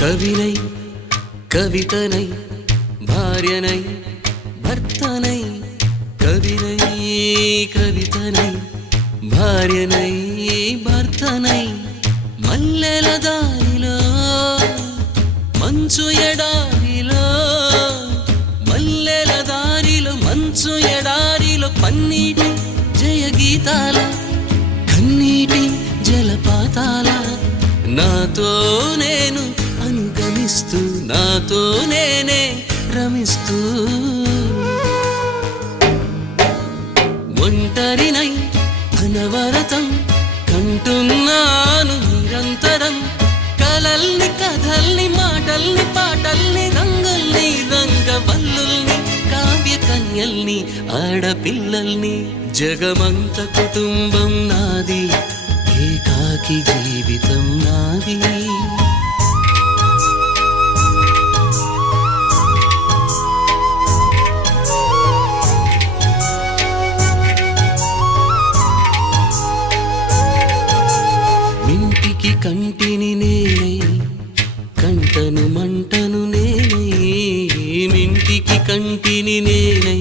కవినై కవితనై భార్యనై భర్తనై కవినై కవితనై భార్యనై భర్తనై మల్లెల దారిలో మంచు ఎడారిలో మల్లెల దారిలో మంచు ఎడారిలో పన్నీటి జయ గీతాల కన్నీటి జలపాతాల నాతో నేను అనుగమిస్తూ నాతో నేనే రమిస్తూ ఒంటరినై అనవరతం కంటున్నాను నిరంతరం కలల్ని కథల్ని మాటల్ని పాటల్ని రంగుల్ని రంగవల్లుల్ని కావ్య కన్యల్ని ఆడపిల్లల్ని జగమంత కుటుంబం నాది ఏకాకి జీవితం నాది మింటికి కంటిని నేనై కంటను మంటను నేనై మింటికి కంటిని నేనై